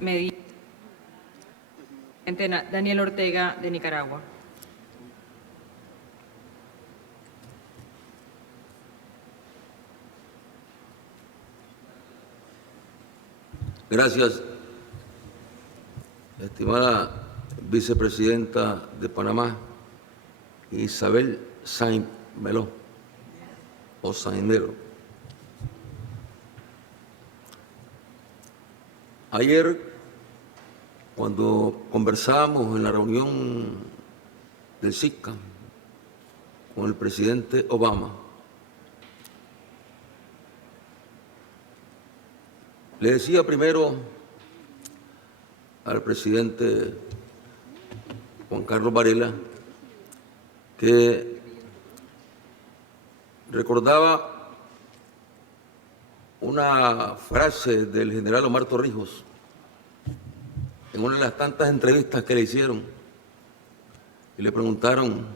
Medina. Daniel Ortega, de Nicaragua. Gracias, estimada vicepresidenta de Panamá, Isabel Sainz Meló, o Sainero. Ayer, cuando conversábamos en la reunión del SICA con el presidente Obama, le decía primero al presidente Juan Carlos Varela que recordaba una frase del general Omar Torrijos en una de las tantas entrevistas que le hicieron y le preguntaron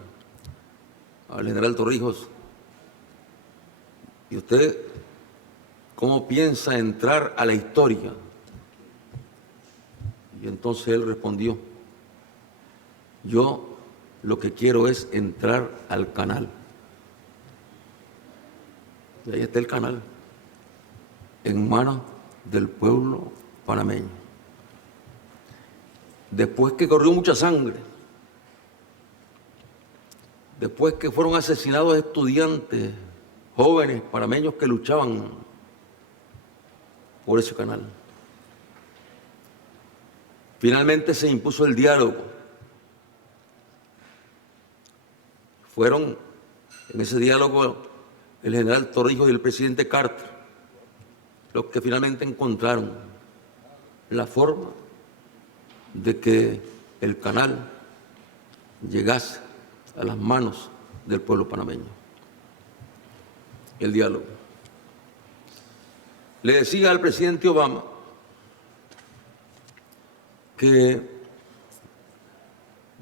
al general Torrijos: ¿y usted cómo piensa entrar a la historia? Y entonces él respondió: yo lo que quiero es entrar al canal. Y ahí está el canal, en manos del pueblo panameño. Después que corrió mucha sangre, después que fueron asesinados estudiantes, jóvenes panameños que luchaban por ese canal, finalmente se impuso el diálogo. Fueron en ese diálogo el general Torrijos y el presidente Carter los que finalmente encontraron la forma de que el canal llegase a las manos del pueblo panameño. El diálogo. Le decía al presidente Obama que,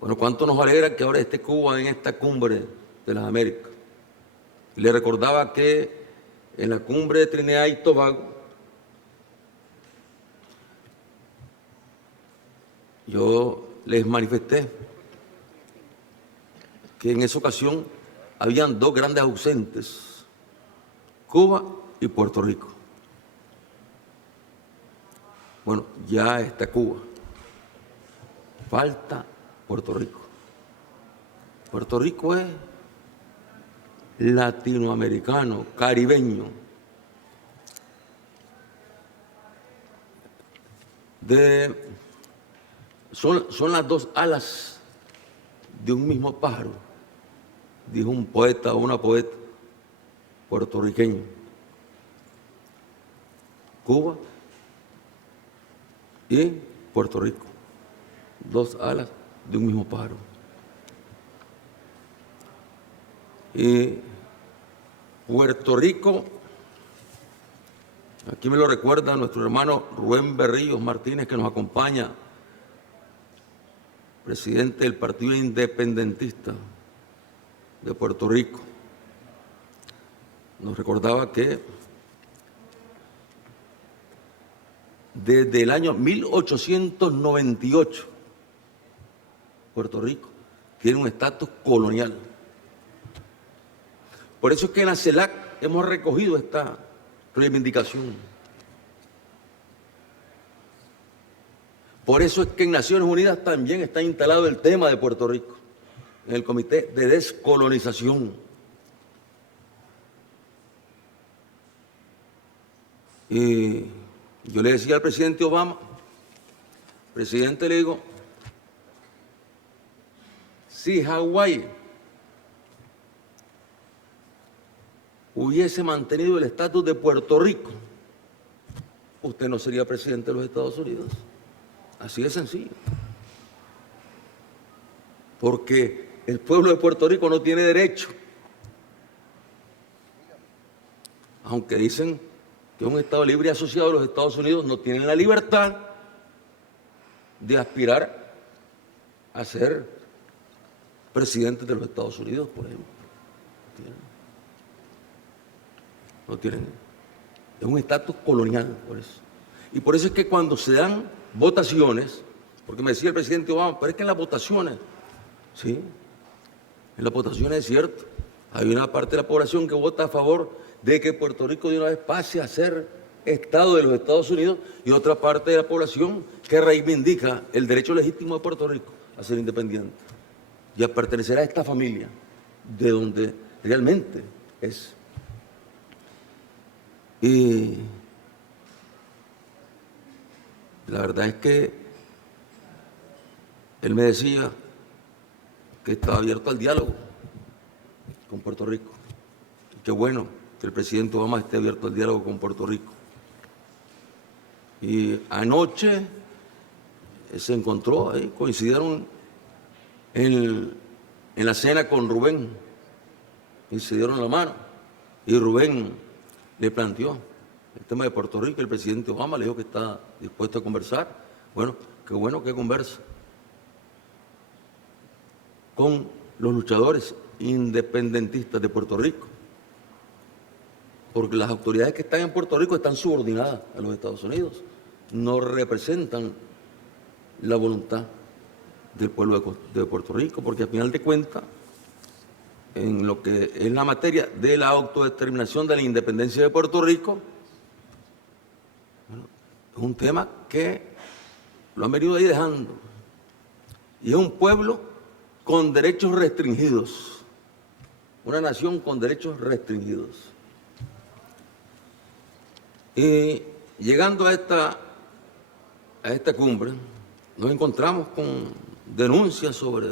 bueno, cuánto nos alegra que ahora esté Cuba en esta cumbre de las Américas. Y le recordaba que en la cumbre de Trinidad y Tobago yo les manifesté que en esa ocasión habían dos grandes ausentes: Cuba y Puerto Rico. Bueno, ya está Cuba. Falta Puerto Rico. Puerto Rico es latinoamericano, caribeño, son las dos alas de un mismo pájaro, dijo un poeta o una poeta puertorriqueño. Cuba y Puerto Rico, dos alas de un mismo pájaro. Y Puerto Rico, aquí me lo recuerda nuestro hermano Rubén Berríos Martínez, que nos acompaña, presidente del Partido Independentista de Puerto Rico. Nos recordaba que desde el año 1898 Puerto Rico tiene un estatus colonial. Por eso es que en la CELAC hemos recogido esta reivindicación. Por eso es que en Naciones Unidas también está instalado el tema de Puerto Rico, en el Comité de Descolonización. Y yo le decía al presidente Obama, presidente, le digo, si Hawái hubiese mantenido el estatus de Puerto Rico, usted no sería presidente de los Estados Unidos. Así de sencillo. Porque el pueblo de Puerto Rico no tiene derecho, aunque dicen que un Estado libre y asociado de los Estados Unidos, no tienen la libertad de aspirar a ser presidente de los Estados Unidos, por ejemplo. No tienen. Es un estatus colonial, por eso. Y por eso es que cuando se dan votaciones, porque me decía el presidente Obama, pero es que en las votaciones, sí, en las votaciones es cierto, hay una parte de la población que vota a favor de que Puerto Rico de una vez pase a ser Estado de los Estados Unidos y otra parte de la población que reivindica el derecho legítimo de Puerto Rico a ser independiente y a pertenecer a esta familia de donde realmente es. Y la verdad es que él me decía que estaba abierto al diálogo con Puerto Rico. Qué bueno que el presidente Obama esté abierto al diálogo con Puerto Rico. Y anoche se encontró ahí, coincidieron en la cena con Rubén y se dieron la mano. Y Rubén le planteó el tema de Puerto Rico. El presidente Obama le dijo que está dispuesto a conversar. Bueno que conversa con los luchadores independentistas de Puerto Rico, porque las autoridades que están en Puerto Rico están subordinadas a los Estados Unidos, no representan la voluntad del pueblo de Puerto Rico, porque al final de cuentas, en lo que es la materia de la autodeterminación de la independencia de Puerto Rico, bueno, es un tema que lo han venido ahí dejando. Y es un pueblo con derechos restringidos, una nación con derechos restringidos. Y llegando a esta cumbre, nos encontramos con denuncias sobre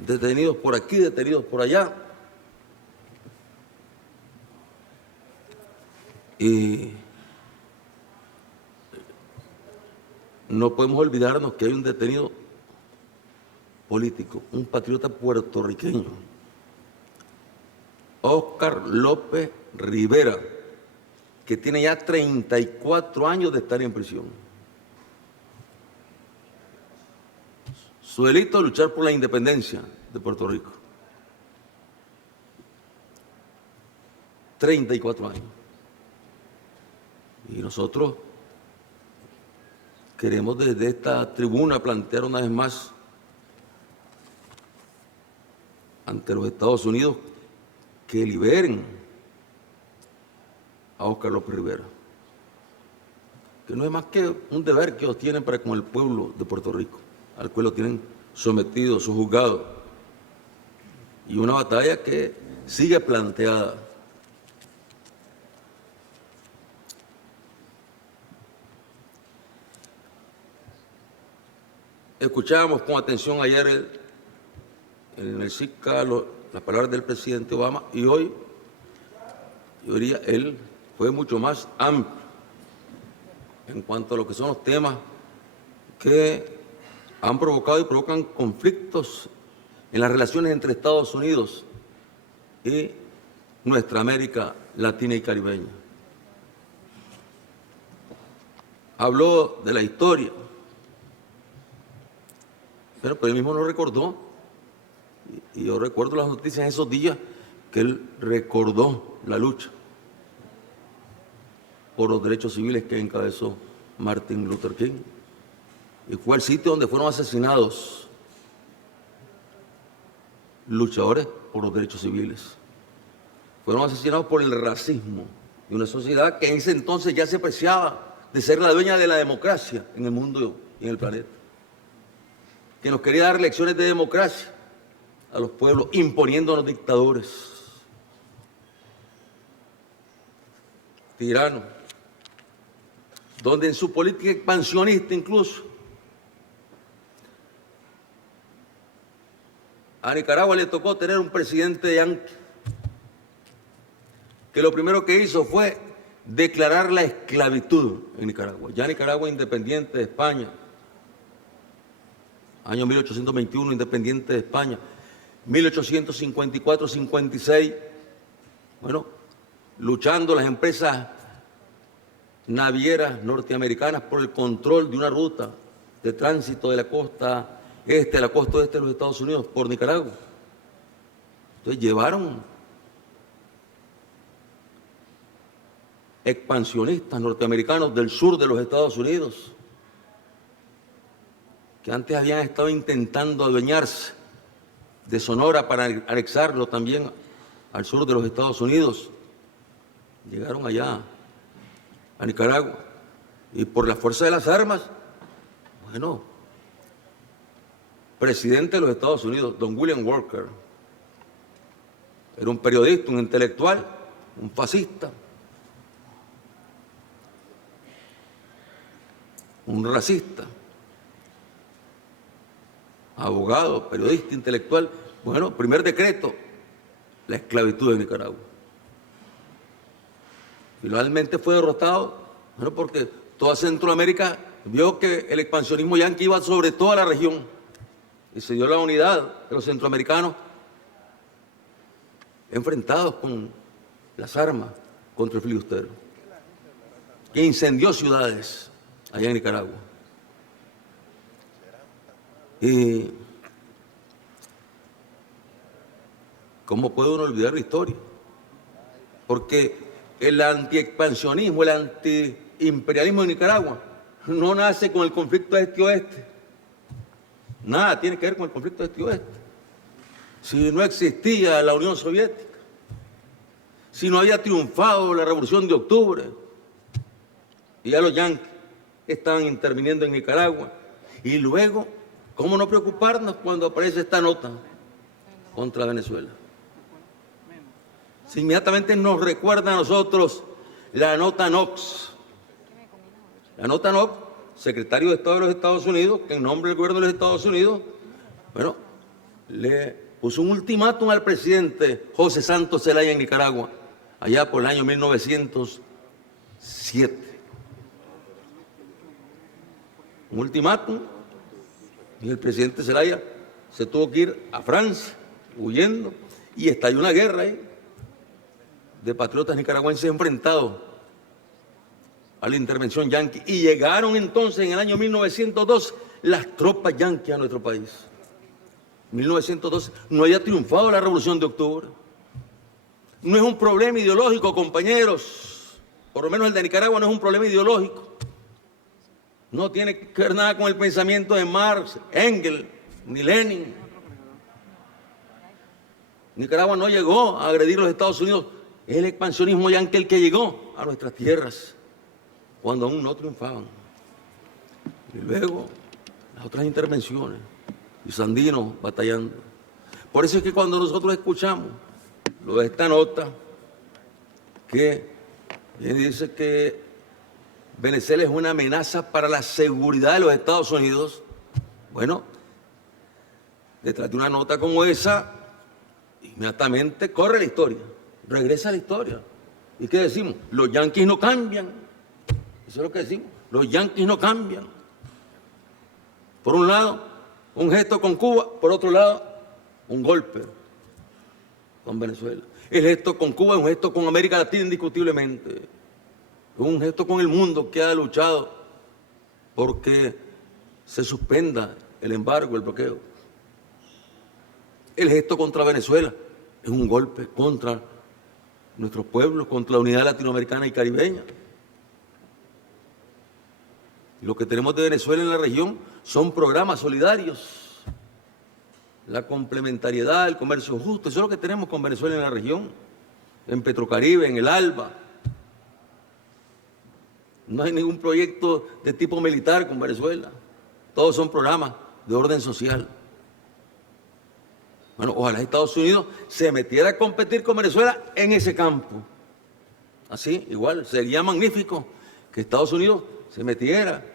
detenidos por aquí, detenidos por allá. Y no podemos olvidarnos que hay un detenido político, un patriota puertorriqueño, Óscar López Rivera, que tiene ya 34 años de estar en prisión. Su delito es luchar por la independencia de Puerto Rico. 34 años. Y nosotros queremos desde esta tribuna plantear una vez más ante los Estados Unidos que liberen a Óscar López Rivera, que no es más que un deber que ellos tienen para con el pueblo de Puerto Rico, al cual lo tienen sometido, sojuzgado, y una batalla que sigue planteada. Escuchábamos con atención ayer en el CICA las palabras del presidente Obama, y hoy, yo diría, él fue mucho más amplio en cuanto a lo que son los temas que han provocado y provocan conflictos en las relaciones entre Estados Unidos y nuestra América Latina y Caribeña. Habló de la historia, pero él mismo nos recordó, y yo recuerdo las noticias en esos días, que él recordó la lucha por los derechos civiles que encabezó Martin Luther King. Y fue el sitio donde fueron asesinados luchadores por los derechos civiles. Fueron asesinados por el racismo de una sociedad que en ese entonces ya se preciaba de ser la dueña de la democracia en el mundo y en el planeta, que nos quería dar lecciones de democracia a los pueblos, imponiéndonos dictadores, tiranos, donde en su política expansionista incluso a Nicaragua le tocó tener un presidente yanqui que lo primero que hizo fue declarar la esclavitud en Nicaragua. Ya Nicaragua independiente de España, año 1821, independiente de España, 1854-56, bueno, luchando las empresas navieras norteamericanas por el control de una ruta de tránsito de la costa este a la costa oeste de los Estados Unidos por Nicaragua. Entonces llevaron expansionistas norteamericanos del sur de los Estados Unidos que antes habían estado intentando adueñarse de Sonora para anexarlo también al sur de los Estados Unidos, llegaron allá a Nicaragua y por la fuerza de las armas, bueno, presidente de los Estados Unidos, don William Walker, era un periodista, un intelectual, un fascista, un racista, abogado, periodista, intelectual. Bueno, primer decreto, la esclavitud de Nicaragua. Finalmente fue derrotado, bueno, porque toda Centroamérica vio que el expansionismo yanqui iba sobre toda la región y se dio la unidad de los centroamericanos enfrentados con las armas contra el filibustero, que incendió ciudades allá en Nicaragua. Y ¿cómo puede uno olvidar la historia? Porque el antiexpansionismo, el antiimperialismo de Nicaragua no nace con el conflicto este-oeste. Nada tiene que ver con el conflicto este-oeste. Si no existía la Unión Soviética, si no había triunfado la Revolución de Octubre, y ya los yanquis estaban interviniendo en Nicaragua, y luego, ¿cómo no preocuparnos cuando aparece esta nota contra Venezuela? Si inmediatamente nos recuerda a nosotros la nota Knox. La nota Knox, secretario de Estado de los Estados Unidos, que en nombre del gobierno de los Estados Unidos, bueno, le puso un ultimátum al presidente José Santos Zelaya en Nicaragua, allá por el año 1907. Un ultimátum, y el presidente Zelaya se tuvo que ir a Francia, huyendo, y estalló una guerra ahí de patriotas nicaragüenses enfrentados a la intervención yanqui. Y llegaron entonces en el año 1902 las tropas yanquis a nuestro país. En 1912 no había triunfado la Revolución de Octubre. No es un problema ideológico, compañeros. Por lo menos el de Nicaragua no es un problema ideológico. No tiene que ver nada con el pensamiento de Marx, Engels, ni Lenin. Nicaragua no llegó a agredir a los Estados Unidos. Es el expansionismo yanqui el que llegó a nuestras tierras cuando aún no triunfaban. Y luego las otras intervenciones, y Sandino batallando. Por eso es que cuando nosotros escuchamos lo de esta nota, que dice que Venezuela es una amenaza para la seguridad de los Estados Unidos, bueno, detrás de una nota como esa, inmediatamente corre la historia. Regresa a la historia. ¿Y qué decimos? Los yanquis no cambian. Eso es lo que decimos. Los yanquis no cambian. Por un lado, un gesto con Cuba. Por otro lado, un golpe con Venezuela. El gesto con Cuba es un gesto con América Latina indiscutiblemente. Es un gesto con el mundo que ha luchado porque se suspenda el embargo, el bloqueo. El gesto contra Venezuela es un golpe contra nuestros pueblos, contra la unidad latinoamericana y caribeña. Y lo que tenemos de Venezuela en la región son programas solidarios, la complementariedad, el comercio justo. Eso es lo que tenemos con Venezuela en la región, en Petrocaribe, en el ALBA. No hay ningún proyecto de tipo militar con Venezuela. Todos son programas de orden social. Bueno, ojalá Estados Unidos se metiera a competir con Venezuela en ese campo. Así, igual, sería magnífico que Estados Unidos se metiera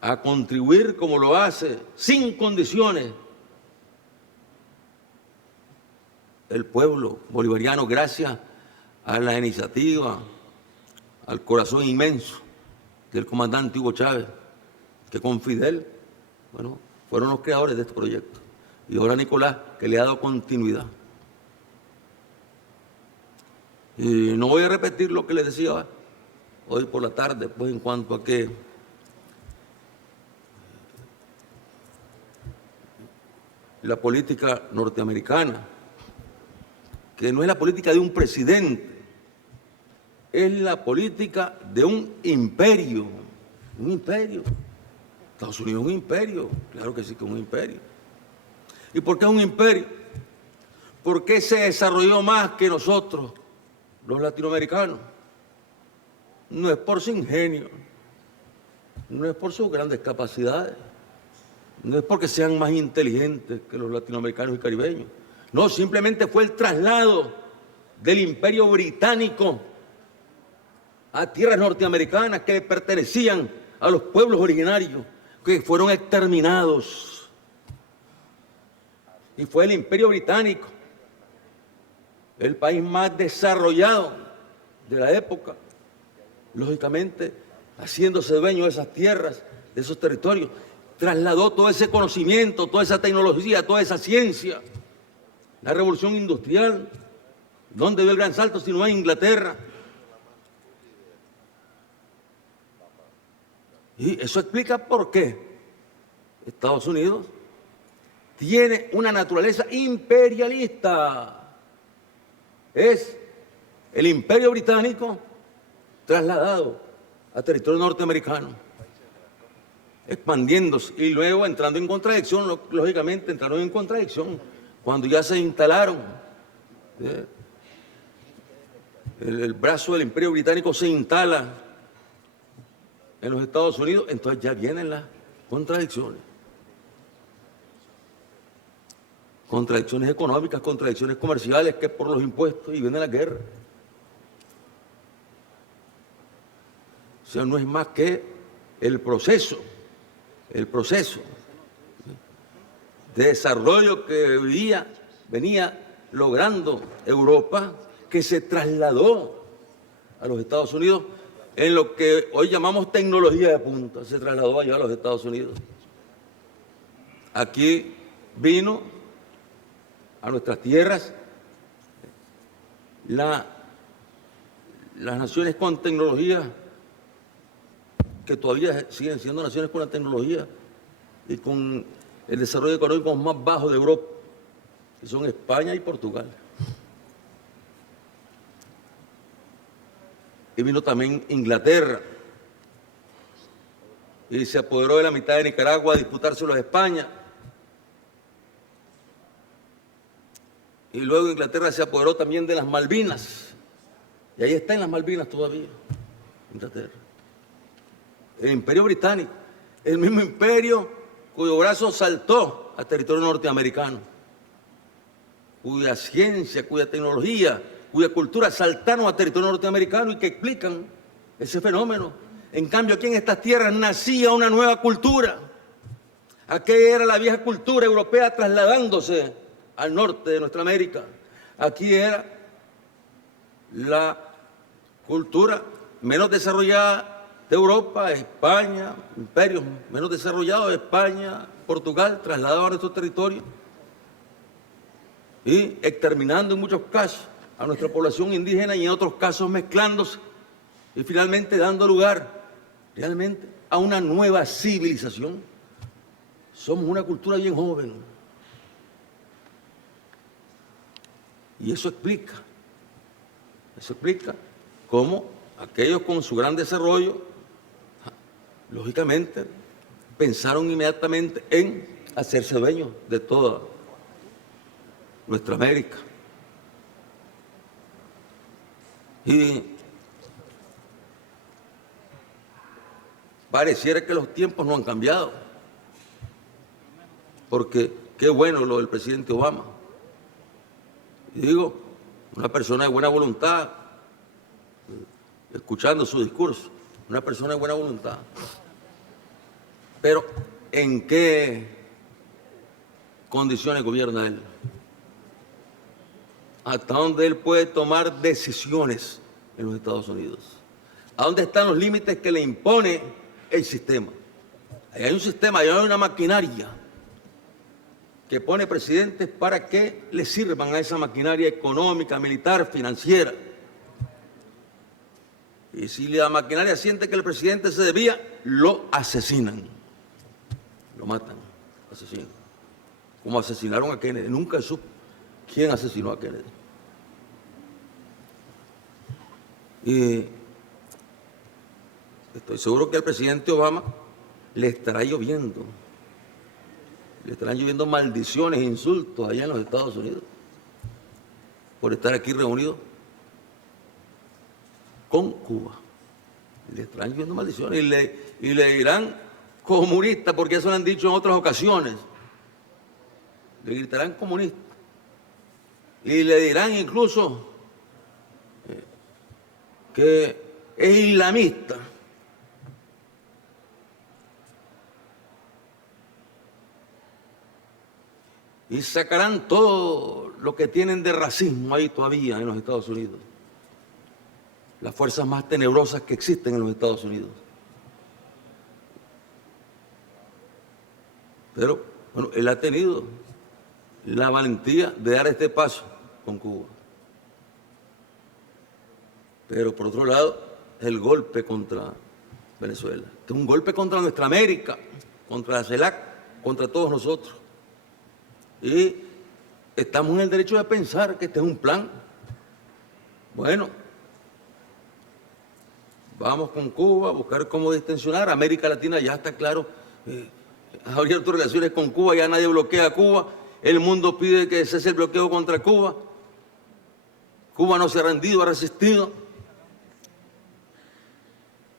a contribuir como lo hace, sin condiciones, el pueblo bolivariano, gracias a la iniciativa, al corazón inmenso del comandante Hugo Chávez, que con Fidel, bueno, fueron los creadores de este proyecto. Y ahora Nicolás, que le ha dado continuidad. Y no voy a repetir lo que les decía hoy por la tarde, pues en cuanto a que la política norteamericana, que no es la política de un presidente, es la política de un imperio. Estados Unidos es un imperio, claro que sí que es un imperio. ¿Y por qué es un imperio? ¿Por qué se desarrolló más que nosotros, los latinoamericanos? No es por su ingenio, no es por sus grandes capacidades, no es porque sean más inteligentes que los latinoamericanos y caribeños. No, simplemente fue el traslado del imperio británico a tierras norteamericanas que pertenecían a los pueblos originarios, que fueron exterminados. Y fue el imperio británico, el país más desarrollado de la época, lógicamente, haciéndose dueño de esas tierras, de esos territorios, trasladó todo ese conocimiento, toda esa tecnología, toda esa ciencia. La revolución industrial, ¿dónde dio el gran salto si no en Inglaterra? Y eso explica por qué Estados Unidos tiene una naturaleza imperialista. Es el imperio británico trasladado a territorio norteamericano, expandiéndose y luego entrando en contradicción, lógicamente entraron en contradicción cuando ya se instalaron. El brazo del imperio británico se instala en los Estados Unidos, entonces ya vienen las contradicciones. Contradicciones económicas, contradicciones comerciales, que es por los impuestos, y viene la guerra. O sea, no es más que el proceso de desarrollo que venía logrando Europa, que se trasladó a los Estados Unidos en lo que hoy llamamos tecnología de punta, se trasladó allá a los Estados Unidos. Aquí vino a nuestras tierras las naciones con tecnología, que todavía siguen siendo naciones con la tecnología y con el desarrollo económico más bajo de Europa, que son España y Portugal. Y vino también Inglaterra, y se apoderó de la mitad de Nicaragua a disputárselo a España. Y luego Inglaterra se apoderó también de las Malvinas, y ahí está en las Malvinas todavía, Inglaterra. El imperio británico, el mismo imperio cuyo brazo saltó a territorio norteamericano, cuya ciencia, cuya tecnología, cuya cultura saltaron a territorio norteamericano y que explican ese fenómeno. En cambio, aquí en estas tierras nacía una nueva cultura. Aquella era la vieja cultura europea trasladándose al norte de nuestra América. Aquí era la cultura menos desarrollada de Europa, España, imperios menos desarrollados, España, Portugal, trasladados a nuestros territorios y exterminando en muchos casos a nuestra población indígena y en otros casos mezclándose y finalmente dando lugar realmente a una nueva civilización. Somos una cultura bien joven y eso explica cómo aquellos con su gran desarrollo lógicamente pensaron inmediatamente en hacerse dueños de toda nuestra América. Y pareciera que los tiempos no han cambiado, porque qué bueno lo del presidente Obama. Y digo, una persona de buena voluntad, escuchando su discurso, una persona de buena voluntad. Pero, ¿en qué condiciones gobierna él? ¿Hasta dónde él puede tomar decisiones en los Estados Unidos? ¿A dónde están los límites que le impone el sistema? Ahí hay un sistema, ahí hay una maquinaria que pone presidentes para que le sirvan a esa maquinaria económica, militar, financiera. Y si la maquinaria siente que el presidente se desvía, lo asesinan, lo matan, asesinan. Como asesinaron a Kennedy. Nunca supo quién asesinó a Kennedy. Y estoy seguro que el presidente Obama le estará lloviendo. Le estarán lloviendo maldiciones, insultos allá en los Estados Unidos por estar aquí reunidos con Cuba. Le estarán lloviendo maldiciones y le dirán comunista, porque eso lo han dicho en otras ocasiones. Le gritarán comunista. Y le dirán incluso que es islamista. Y sacarán todo lo que tienen de racismo ahí todavía en los Estados Unidos. Las fuerzas más tenebrosas que existen en los Estados Unidos. Pero, bueno, él ha tenido la valentía de dar este paso con Cuba. Pero, por otro lado, el golpe contra Venezuela. Este es un golpe contra nuestra América, contra la CELAC, contra todos nosotros. Y estamos en el derecho de pensar que este es un plan. Bueno, vamos con Cuba a buscar cómo distensionar. América Latina ya está claro, ha abierto relaciones con Cuba, ya nadie bloquea a Cuba. El mundo pide que cese el bloqueo contra Cuba. Cuba no se ha rendido, ha resistido.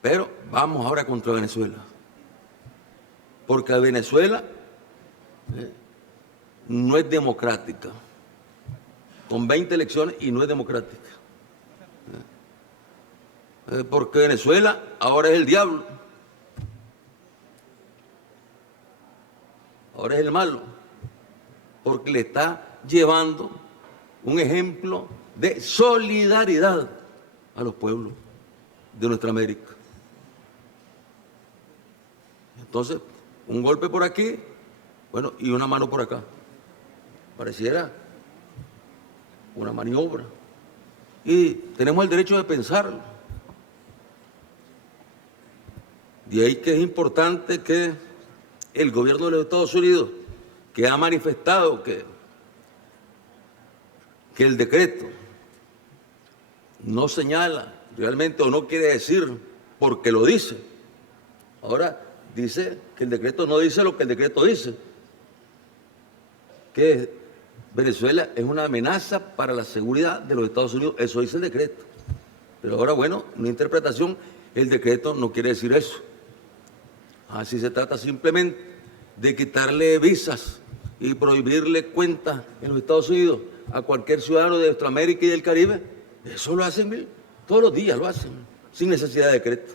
Pero vamos ahora contra Venezuela. Porque Venezuela no es democrática, con 20 elecciones y no es democrática. Porque Venezuela ahora es el diablo, ahora es el malo, porque le está llevando un ejemplo de solidaridad a los pueblos de nuestra América. Entonces, un golpe por aquí, bueno, y una mano por acá. Pareciera una maniobra. Y tenemos el derecho de pensarlo. De ahí que es importante que el gobierno de los Estados Unidos, que ha manifestado que el decreto no señala realmente o no quiere decir porque lo dice. Ahora dice que el decreto no dice lo que el decreto dice, que Venezuela es una amenaza para la seguridad de los Estados Unidos. Eso dice el decreto. Pero ahora, bueno, una interpretación, el decreto no quiere decir eso. Así se trata simplemente de quitarle visas y prohibirle cuentas en los Estados Unidos a cualquier ciudadano de Centroamérica y del Caribe. Eso lo hacen todos los días, lo hacen, sin necesidad de decreto.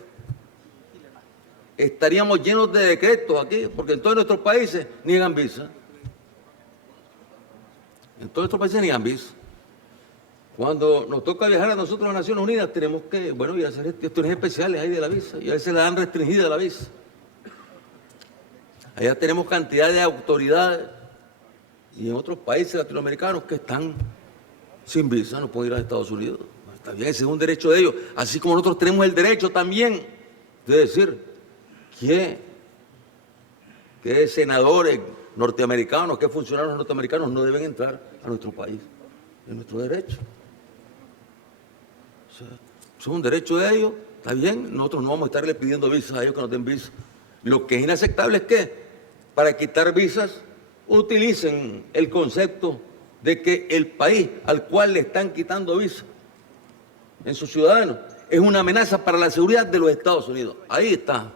Estaríamos llenos de decretos aquí, porque en todos nuestros países niegan visa. En todos estos países niegan visa. Cuando nos toca viajar a nosotros a las Naciones Unidas, tenemos que, bueno, ir a hacer gestiones especiales ahí de la visa, y a veces la dan restringida la visa. Allá tenemos cantidad de autoridades, y en otros países latinoamericanos que están sin visa, no pueden ir a Estados Unidos. Está bien, ese es un derecho de ellos, así como nosotros tenemos el derecho también de decir que senadores norteamericanos, que funcionarios norteamericanos no deben entrar a nuestro país. Es nuestro derecho. O sea, es un derecho de ellos, está bien, nosotros no vamos a estarle pidiendo visas a ellos que nos den visas. Lo que es inaceptable es que para quitar visas utilicen el concepto de que el país al cual le están quitando visas en sus ciudadanos es una amenaza para la seguridad de los Estados Unidos. Ahí está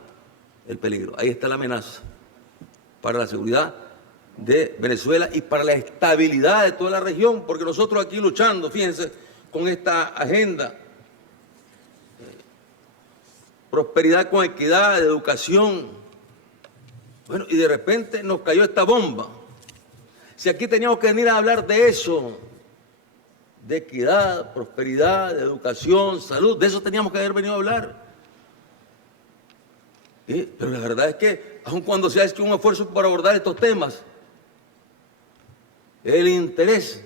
el peligro, ahí está la amenaza para la seguridad de Venezuela y para la estabilidad de toda la región, porque nosotros aquí luchando, fíjense, con esta agenda, prosperidad con equidad, educación, bueno, y de repente nos cayó esta bomba. Si aquí teníamos que venir a hablar de eso, de equidad, prosperidad, de educación, salud, de eso teníamos que haber venido a hablar. Pero la verdad es que, aun cuando se ha hecho un esfuerzo por abordar estos temas, el interés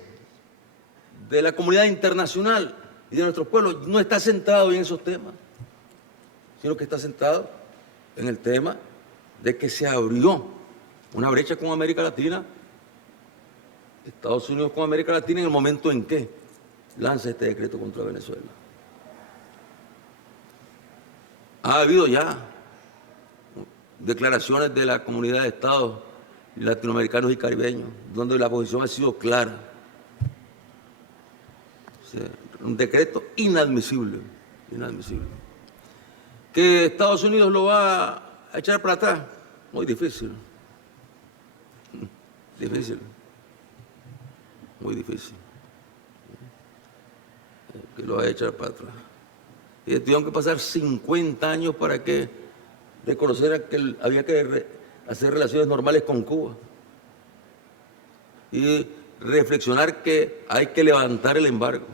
de la comunidad internacional y de nuestros pueblos no está centrado en esos temas, sino que está centrado en el tema de que se abrió una brecha con América Latina, Estados Unidos con América Latina, en el momento en que lanza este decreto contra Venezuela. Ha habido ya declaraciones de la Comunidad de Estados Latinoamericanos y Caribeños, donde la posición ha sido clara. O sea, un decreto inadmisible, inadmisible. ¿Que Estados Unidos lo va a echar para atrás? Muy difícil. Difícil. Muy difícil. Que lo va a echar para atrás. Y tuvieron que pasar 50 años para que reconociera que había que hacer relaciones normales con Cuba. Y reflexionar que hay que levantar el embargo,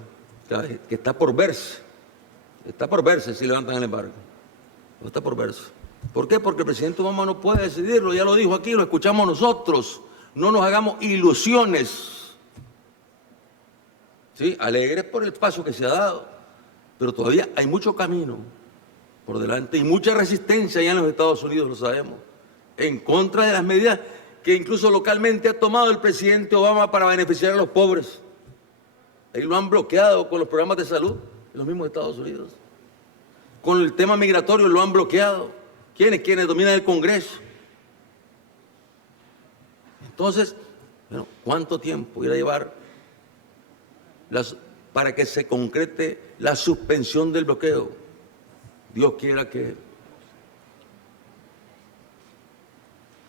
que está por verse. Está por verse si levantan el embargo. No está por verse. ¿Por qué? Porque el presidente Obama no puede decidirlo, ya lo dijo aquí, lo escuchamos nosotros. No nos hagamos ilusiones. ¿Sí? Alegres por el paso que se ha dado, pero todavía hay mucho camino por delante y mucha resistencia allá en los Estados Unidos, lo sabemos, en contra de las medidas que incluso localmente ha tomado el presidente Obama para beneficiar a los pobres. Ahí lo han bloqueado con los programas de salud en los mismos Estados Unidos. Con el tema migratorio lo han bloqueado. ¿Quiénes? Quienes dominan el Congreso. Entonces, bueno, ¿cuánto tiempo irá a llevar para que se concrete la suspensión del bloqueo? Dios quiera que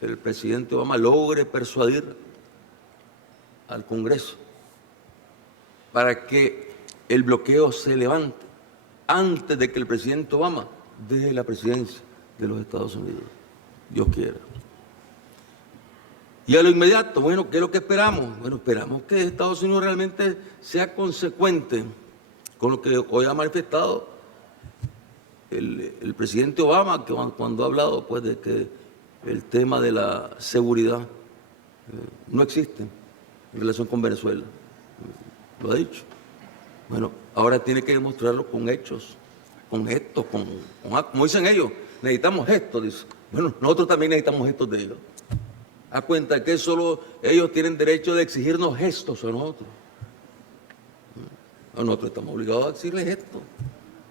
el presidente Obama logre persuadir al Congreso para que el bloqueo se levante antes de que el presidente Obama deje la presidencia de los Estados Unidos. Dios quiera. Y a lo inmediato, bueno, ¿qué es lo que esperamos? Bueno, esperamos que Estados Unidos realmente sea consecuente con lo que hoy ha manifestado el presidente Obama, que cuando ha hablado pues, de que el tema de la seguridad no existe en relación con Venezuela. Lo ha dicho. Bueno, ahora tiene que demostrarlo con hechos, con gestos, como dicen ellos, necesitamos gestos, dice. Bueno, nosotros también necesitamos gestos de ellos. A cuenta que solo ellos tienen derecho de exigirnos gestos a nosotros. Nosotros estamos obligados a exigirles gestos,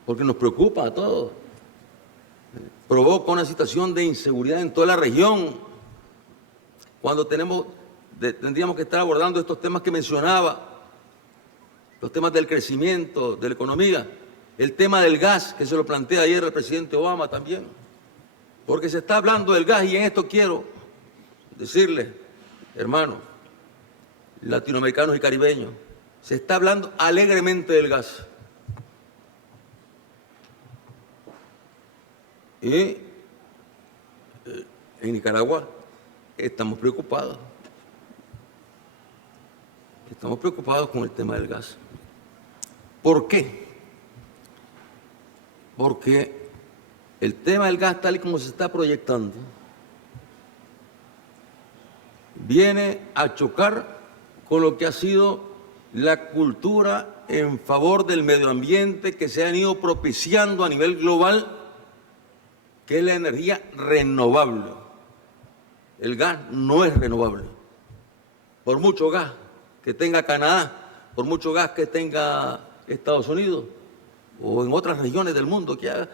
porque nos preocupa a todos. Provoca una situación de inseguridad en toda la región, cuando tendríamos que estar abordando estos temas que mencionaba, los temas del crecimiento, de la economía, el tema del gas, que se lo plantea ayer el presidente Obama también, porque se está hablando del gas y en esto quiero decirles, hermanos, latinoamericanos y caribeños, se está hablando alegremente del gas. Y en Nicaragua estamos preocupados. Estamos preocupados con el tema del gas. ¿Por qué? Porque el tema del gas, tal y como se está proyectando, viene a chocar con lo que ha sido la cultura en favor del medio ambiente que se han ido propiciando a nivel global, que es la energía renovable. El gas no es renovable. Por mucho gas que tenga Canadá, por mucho gas que tenga Estados Unidos o en otras regiones del mundo que haga,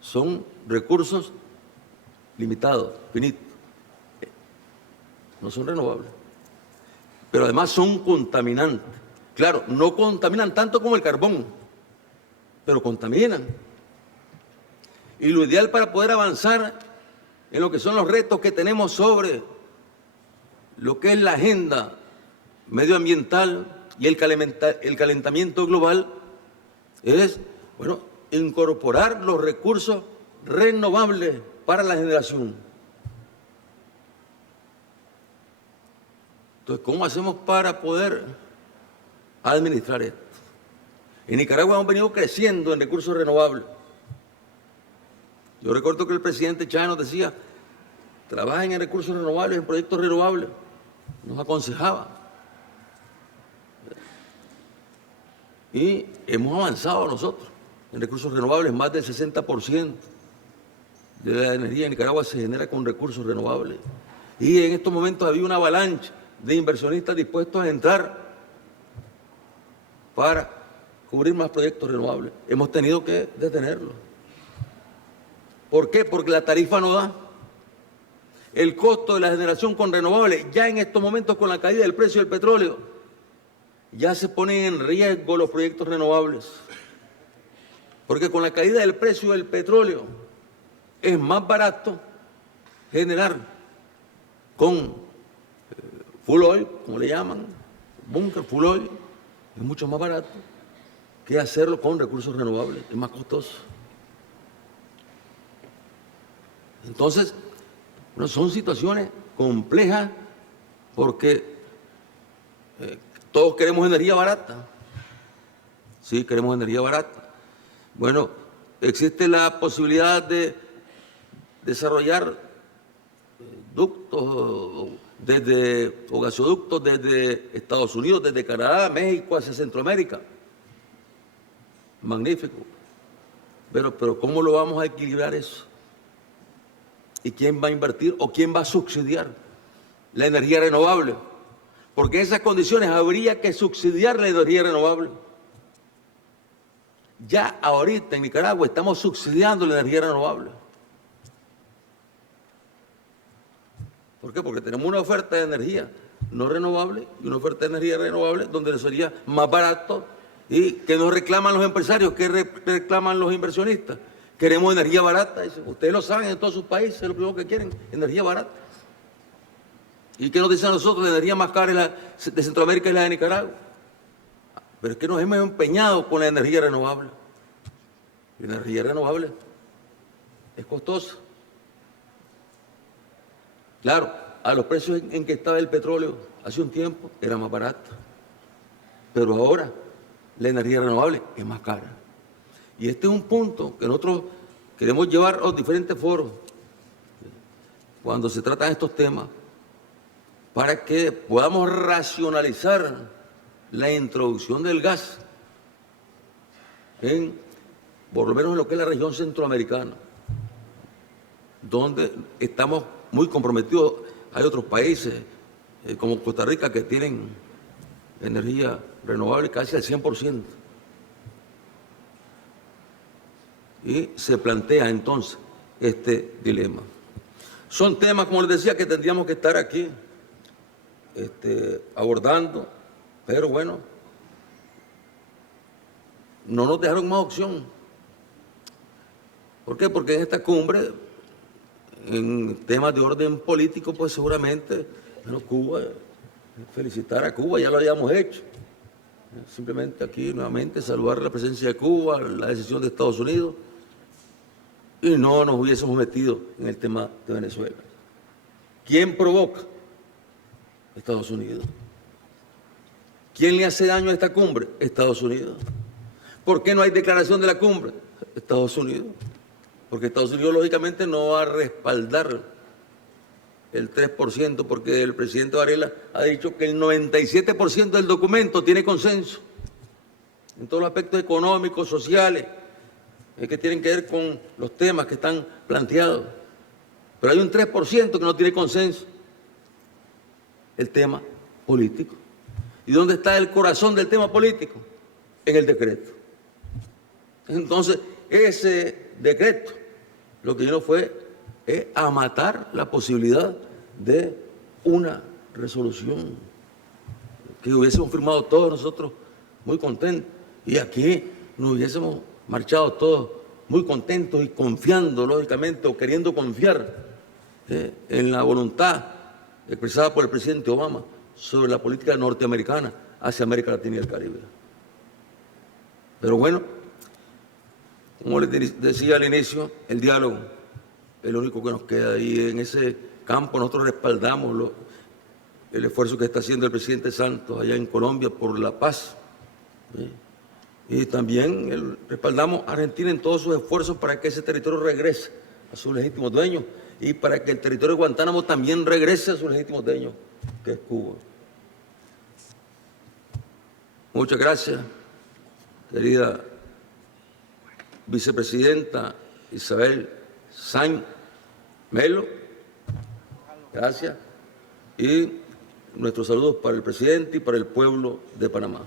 son recursos limitados, finitos. No son renovables. Pero además son contaminantes. Claro, no contaminan tanto como el carbón, pero contaminan. Y lo ideal para poder avanzar en lo que son los retos que tenemos sobre lo que es la agenda medioambiental y el calentamiento global es, bueno, incorporar los recursos renovables para la generación. Entonces, ¿cómo hacemos para poder administrar esto? En Nicaragua hemos venido creciendo en recursos renovables. Yo recuerdo que el presidente Chávez nos decía, trabajen en recursos renovables, en proyectos renovables. Nos aconsejaba. Y hemos avanzado nosotros en recursos renovables, más del 60% de la energía en Nicaragua se genera con recursos renovables. Y en estos momentos había una avalancha de inversionistas dispuestos a entrar para cubrir más proyectos renovables. Hemos tenido que detenerlo. ¿Por qué? Porque la tarifa no da. el costo de la generación con renovables, ya en estos momentos con la caída del precio del petróleo, ya se ponen en riesgo los proyectos renovables. Porque con la caída del precio del petróleo es más barato generar con full oil, como le llaman, bunker full oil, es mucho más barato que hacerlo con recursos renovables, es más costoso. Entonces, bueno, son situaciones complejas porque todos queremos energía barata. Sí, queremos energía barata. Bueno, existe la posibilidad de desarrollar ductos o gasoductos desde Estados Unidos, desde Canadá, México, hacia Centroamérica. Magnífico. Pero ¿cómo lo vamos a equilibrar eso? ¿Y quién va a invertir o quién va a subsidiar la energía renovable? Porque en esas condiciones habría que subsidiar la energía renovable. Ya ahorita en Nicaragua estamos subsidiando la energía renovable. ¿Por qué? Porque tenemos una oferta de energía no renovable y una oferta de energía renovable donde sería más barato y que nos reclaman los empresarios, que reclaman los inversionistas. Queremos energía barata. Ustedes lo saben en todos sus países, es lo primero que quieren, energía barata. ¿Y qué nos dicen a nosotros? La energía más cara de Centroamérica es la de Nicaragua. Pero es que nos hemos empeñado con la energía renovable. La energía renovable es costosa. Claro, a los precios en que estaba el petróleo hace un tiempo era más barato. Pero ahora la energía renovable es más cara. Y este es un punto que nosotros queremos llevar a los diferentes foros cuando se tratan estos temas para que podamos racionalizar la introducción del gas por lo menos en lo que es la región centroamericana, donde estamos muy comprometidos. Hay otros países, como Costa Rica, que tienen energía renovable casi al 100%. Y se plantea entonces este dilema. Son temas, como les decía, que tendríamos que estar aquí abordando, pero bueno, no nos dejaron más opción. ¿Por qué? Porque en esta cumbre, en temas de orden político, pues seguramente, bueno, Cuba, felicitar a Cuba, ya lo habíamos hecho. Simplemente aquí nuevamente saludar la presencia de Cuba, la decisión de Estados Unidos, y no nos hubiésemos metido en el tema de Venezuela. ¿Quién provoca? Estados Unidos. ¿Quién le hace daño a esta cumbre? Estados Unidos. ¿Por qué no hay declaración de la cumbre? Estados Unidos. Porque Estados Unidos lógicamente no va a respaldar el 3%, porque el presidente Varela ha dicho que el 97% del documento tiene consenso en todos los aspectos económicos, sociales, que tienen que ver con los temas que están planteados. Pero hay un 3% que no tiene consenso, el tema político. ¿Y dónde está el corazón del tema político? En el decreto. Entonces, ese decreto lo que vino fue a matar la posibilidad de una resolución que hubiésemos firmado todos nosotros muy contentos, y aquí nos hubiésemos marchado todos muy contentos y confiando, lógicamente, o queriendo confiar en la voluntad expresada por el presidente Obama sobre la política norteamericana hacia América Latina y el Caribe. Pero bueno, como les decía al inicio, el diálogo es lo único que nos queda, y en ese campo nosotros respaldamos el esfuerzo que está haciendo el presidente Santos allá en Colombia por la paz. Y también respaldamos a Argentina en todos sus esfuerzos para que ese territorio regrese a sus legítimos dueños y para que el territorio de Guantánamo también regrese a sus legítimos dueños, que es Cuba. Muchas gracias, querida vicepresidenta Isabel Sainz Melo. Gracias. Y nuestros saludos para el presidente y para el pueblo de Panamá.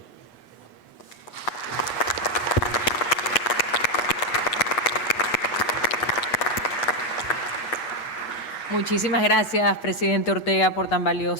Muchas Muchísimas gracias, presidente Ortega, por tan valioso